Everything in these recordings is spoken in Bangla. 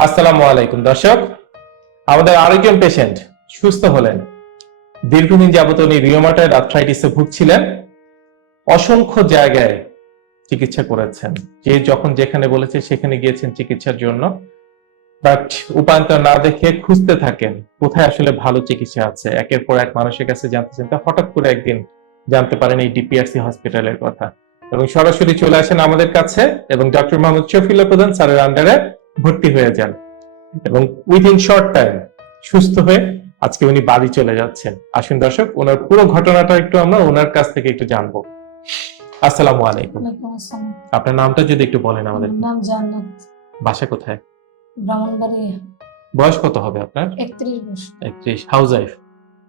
আসসালামু আলাইকুম, দর্শক। আমাদের আরেকজন পেশেন্ট সুস্থ হলেন। দীর্ঘদিন যাবত উনি রিওমাটয়েড আর্থ্রাইটিসে ভুগছিলেন। অসংখ্য জায়গায় চিকিৎসা করেছেন। যে যখন যেখানে বলেছে সেখানে গিয়েছেন চিকিৎসার জন্য। বাট উপায়ন্তর না দেখে খুঁজতে থাকেন, কোথায় আসলে ভালো চিকিৎসা আছে। একের পর এক মানুষের কাছে জানতে জানতে হঠাৎ করে একদিন জানতে পারেন এই ডিপিআরসি হসপিটালের কথা। এবং সরাসরি চলে আসেন আমাদের কাছে। এবং ডক্টর মোহাম্মদ শফিউল্লাহ প্রধান, স্যারের আন্ডারে ভর্তি হয়ে যান এবং উইদিন শর্ট টাইম সুস্থ হয়ে আজকে উনি বাড়ি চলে যাচ্ছেন। আসুন দর্শক ওনার পুরো ঘটনাটা একটু আমরা ওনার কাছ থেকে একটু জানব। আসসালামু আলাইকুম। আপনার নামটা যদি একটু বলেন আমাদের। নাম জান্নাত। বাসা কোথায়? ব্রাহ্মণবাড়িয়া। বয়স কত হবে আপনার? একত্রিশ বছর। একত্রিশ। হাউস ওয়াইফ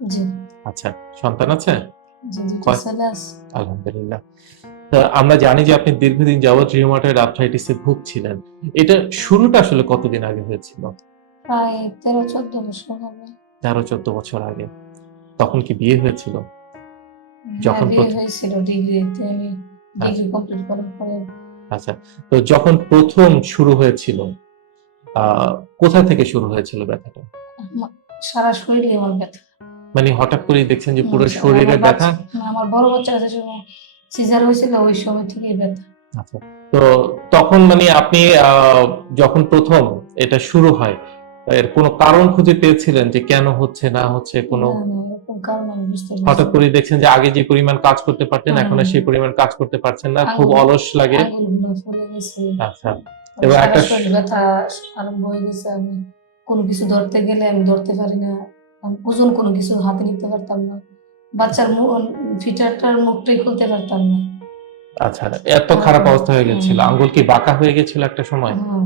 জি। আচ্ছা সন্তান আছে? জি জি কয়- ছেলে আছে। আলহামদুলিল্লাহ। আমরা জানি যে আপনি দীর্ঘদিন যাবত রিউমাটয়েড আর্থ্রাইটিসে ভুগছিলেন। এটা শুরুটা আসলে কতদিন আগে হয়েছিল? প্রায় তেরো চোদ্দ বছর হবে। তেরো চোদ্দ বছর আগে। তখন কি বিয়ে হয়েছিল? যখন হ্যাঁ, বিয়ে হয়েছিল ডিগ্রিতে আমি ডিগ্রি কমপ্লিট করার পরে। আচ্ছা। তো যখন প্রথম শুরু হয়েছিল কোথা থেকে শুরু হয়েছিল ব্যথাটা? সারা শরীরে আমার ব্যথা। মানে হঠাৎ করে দেখছেন যে পুরো শরীরে ব্যথা? আমার বড় বাচ্চা আছে সিজার হয়েছিল ওই সময় থেকেই ব্যথা আচ্ছা তো তখন মানে আপনি যখন প্রথম এটা শুরু হয় এর কোনো কারণ খুঁজে পেয়েছিলেন যে কেন হচ্ছে না হচ্ছে কোনো হঠাৎ করে দেখছেন যে আগে যে পরিমাণ কাজ করতে পারতেন এখন আর সেই পরিমাণ কাজ করতে পারছেন না খুব অলস লাগে। আচ্ছা এবার একটা- ব্যথা আরম্ভ হয়ে গেছে আমি কোনো কিছু ধরতে গেলে আমি ধরতে পারি না ওজন কোনো কিছু হাতে নিতে পারতাম না। বাচ্চার ফিটারটার মুখটাই খুলতে পারতাম না। আচ্ছা এত খারাপ অবস্থা হয়ে গেছিল। আঙ্গুল কি বাঁকা হয়ে গেছিল একটা সময়? হুম,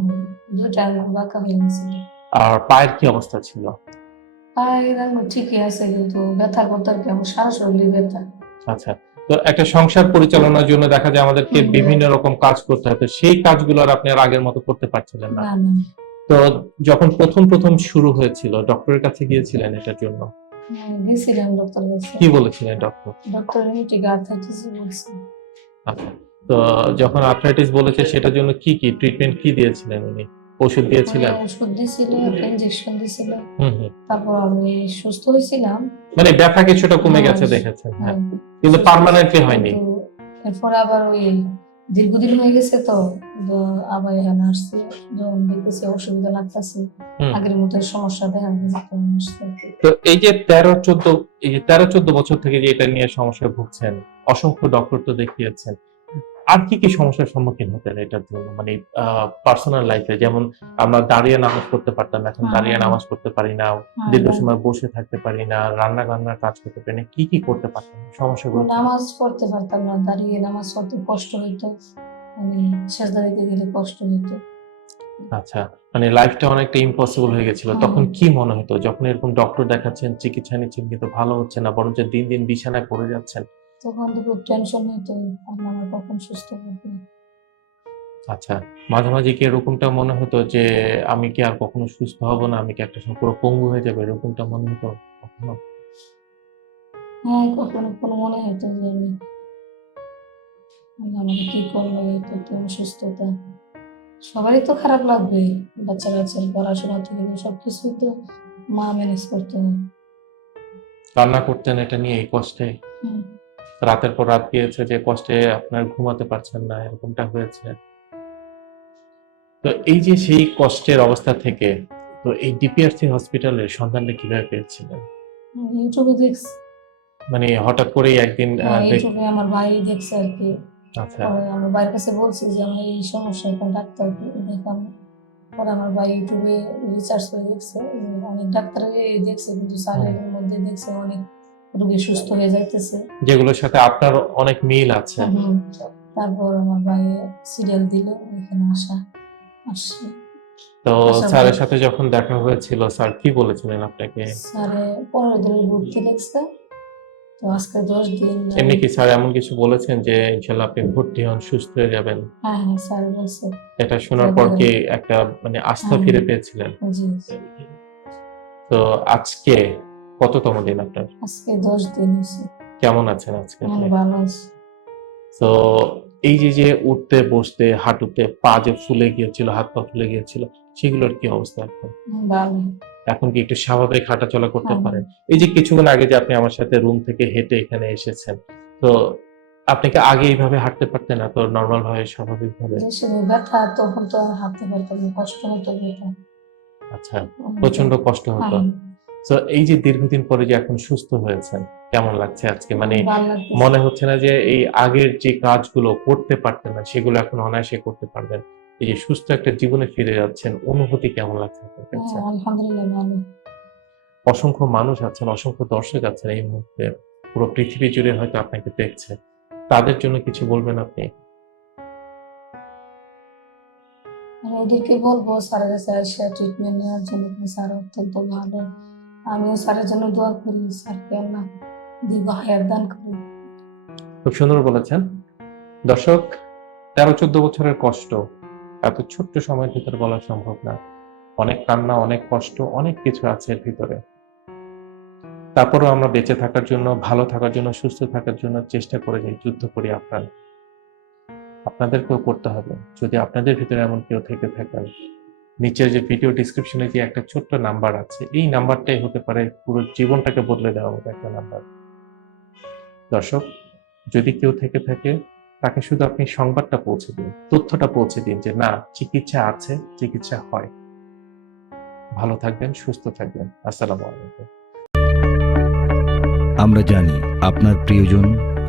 দুইটা আঙুল বাঁকা হয়ে গেছিল। আর পায়ের কি অবস্থা ছিল? পায়ের আঙুল ঠিকই আছে কিন্তু ব্যথা করতে আর কি আমার সারা শরীরে ব্যথা। আচ্ছা তো একটা সংসার পরিচালনার জন্য দেখা যায় আমাদেরকে বিভিন্ন রকম কাজ করতে হয়। তো সেই কাজগুলো আর আপনি আর আগের মতো করতে পারছিলেন না। তো যখন প্রথম প্রথম শুরু হয়েছিল ডক্টরের কাছে গিয়েছিলেন এটার জন্য? হ্যাঁ, গেছিলাম ডক্টর কাছে। কি বলেছিলেন ডক্টর ডক্টর ইমিটিক আর্থাইটিস বলছে। আচ্ছা তো যখন আর্থ্রাইটিস বলেছে সেটার জন্য কি কি ট্রিটমেন্ট কি দিয়েছিলেন উনি? ওষুধ দিয়েছিলেন? মানে ওষুধ একটা ইনজেকশন তারপর আমি সুস্থ হয়েছিলাম। মানে ব্যথা কিছুটা কমে হ্যাঁ, গেছে দেখেছেন হ্যাঁ। হ্যাঁ, কিন্তু পার্মানেন্টলি হয়নি। এরপরে আবার ওই দীর্ঘদিন হয়ে গেছে তো আবার এখানে আসছে। যখন দেখতেছি অসুবিধা লাগতেছে আগের মতো সমস্যা দেখা যাচ্ছে তো এই যে তেরো চোদ্দ এই যে তেরো চোদ্দ বছর থেকে যে এটা নিয়ে সমস্যা ভুগছেন অসংখ্য ডক্টর তো দেখিয়েছেন। আর কি কি সমস্যার সম্মুখীন হতেন এটার জন্য? মানে পার্সোনাল লাইফে যেমন আমরা দাঁড়িয়ে নামাজ পড়তে পারতাম এখন দাঁড়িয়ে নামাজ পড়তে পারি না হ্যাঁ, দীর্ঘ হ্যাঁ। সময় বসে থাকতে পারি না রান্না বান্নার কাজ করতে পারি না কি কি করতে পারতাম? সমস্যাগুলো নামাজ পড়তে পারতাম না দাঁড়িয়ে নামাজ পড়তে কষ্ট হইতো মানে সেজদা দিতে গেলে কষ্ট হইতো। আচ্ছা মানে লাইফটা অনেকটা ইম্পসিবল হয়ে গেছিল। তখন কি মনে হতো? যখন এরকম ডক্টর দেখাচ্ছেন চিকিৎসা নিচ্ছেন কিন্তু ভালো হচ্ছে না বরঞ্চ দিন দিন বিছানায় পড়ে যাচ্ছেন তখন তো খুব টেনশন আল্লাহ আমার কখন সুস্থ হবে আচ্ছা মাঝে মাঝে কি এরকমটা মনে হতো যে আমি কি আর কখনো সুস্থ হব না? আমি কি একটা সময় পুরো পঙ্গু হয়ে যাবে? এরকমটা মনে হতো কখনো? হ্যাঁ কখনো কোনো মনে হতো যে আমি আমাকে কি করল এত তো অসুস্থতা। সবারই তো খারাপ লাগবে। বাচ্চা কাচ্চার পড়াশোনা থেকে সবকিছুই তো মা ম্যানেজ করতে হয়। রান্না করতেন এটা নিয়ে এই কষ্টে? হুম। রাতের পর রাত গিয়েছে যে কষ্টে আপনার ঘুমাতে পারছেন না এরকমটা হয়েছে। তো এই যে সেই কষ্টের অবস্থা থেকে তো এই ডিপিআরসি হসপিটালের সন্ধানটা কীভাবে পেয়েছিলেন? ইউটিউবে দেখছি। মানে হঠাৎ করেই একদিন হ্যাঁ, ইউটিউবে আমার ভাই দেখছে আর কি। আচ্ছা। আমার ভাইয়ের কাছে বলছি যে আমার এই সমস্যা এখন ডাক্তার দেখাম পরে আমার ভাই ইউটিউবে রিসার্চ করে দেখছে অনেক ডাক্তারই দেখছে কিন্তু স্যারের মধ্যে দেখছে অনেক রোগী সুস্থ হয়ে যাইতেছে। যেগুলোর সাথে আপনার অনেক মিল আছে। তারপর আমার ভাই সিরিয়াল দিল এখানে আসা আসছি। তো স্যারের সাথে যখন দেখা হয়েছিল স্যার কি বলেছিলেন আপনাকে? স্যারে পনেরো দিনের ভর্তি তো আজকে দশ দিন এমনি কি স্যার এমন কিছু বলেছেন যে ইনশাল্লাহ আপনি ভর্তি হন সুস্থ হয়ে যাবেন? হ্যাঁ হ্যাঁ স্যার বলছে। এটা শোনার পর কি একটা মানে আস্থা হ্যাঁ। ফিরে পেয়েছিলেন? তো আজকে কততম দিন আপনার? আজকে দশ দিন হয়েছে। কেমন আছেন আজকে আপনি? ভালো আছি। তো এই যে যে উঠতে বসতে হাঁটুতে পা যে ফুলে গিয়েছিল হাত পা ফুলে গিয়েছিল সেগুলোর কি অবস্থা এখন? ভালো। এখন কি একটু স্বাভাবিক হাঁটাচলা করতে হ্যাঁ। পারেন? এই যে কিছুক্ষণ আগে যে আপনি আমার সাথে রুম থেকে হেঁটে এখানে এসেছেন তো আপনি কি আগে এইভাবে হাঁটতে পারতেন না তো নর্মাল ভাবে স্বাভাবিক ভাবে ব্যথা তখন তো হাঁটতে পারতাম কষ্ট হতো আচ্ছা প্রচণ্ড কষ্ট হতো। হ্যাঁ, তো এই যে দীর্ঘদিন পরে যে এখন সুস্থ হয়েছেন কেমন লাগছে আজকে? মানে মনে হচ্ছে না যে এই আগের যে কাজগুলো করতে পারতেন না সেগুলো এখন অনায়াসে করতে পারবেন। এই যে সুস্থ একটা জীবনে ফিরে যাচ্ছেন অনুভূতি কেমন লাগছে আপনার কাছে? হ্যাঁ, আলহামদুলিল্লাহ ভালো। অসংখ্য মানুষ আছেন অসংখ্য দর্শক আছেন এই মুহূর্তে। পুরো পৃথিবী জুড়ে হয়তো আপনাকে দেখছে। তাদের জন্য কিছু বলবেন আপনি? ওদেরকে বলব স্যারের কাছে আসে ট্রিটমেন্ট নেওয়ার জন্য স্যার অত্যন্ত ভালো। আমিও জন্য দোয়া করি, স্যারকে আল্লাহ দীর্ঘ দান খুব সুন্দর বলেছেন। দর্শক, তেরো চোদ্দ বছরের কষ্ট এত ছোট্ট সময়ের বলা সম্ভব না। অনেক কান্না, অনেক কষ্ট, অনেক কিছু আছে এর ভিতরে। তারপরেও আমরা বেঁচে থাকার জন্য, ভালো থাকার জন্য, সুস্থ থাকার জন্য চেষ্টা করে যাই, যুদ্ধ করি আপনার। আপনাদেরকেও করতে হবে। যদি আপনাদের ভিতরে এমন কেউ থেকে থাকেন নিচের যে ভিডিও ডিসক্রিপশনে যে একটা ছোট্ট নাম্বার আছে, এই নাম্বারটাই হতে পারে পুরো জীবনটাকে বদলে দেওয়ার মতো একটা নাম্বার দর্শক, যদি কেউ থেকে থাকে, তাকে শুধু আপনি সংবাদটা পৌঁছে দিন, তথ্যটা পৌঁছে দিন যে না, চিকিৎসা আছে, চিকিৎসা হয়। ভালো থাকবেন, সুস্থ থাকবেন। আসসালামু আলাইকুম। আমরা জানি আপনার প্রিয়জন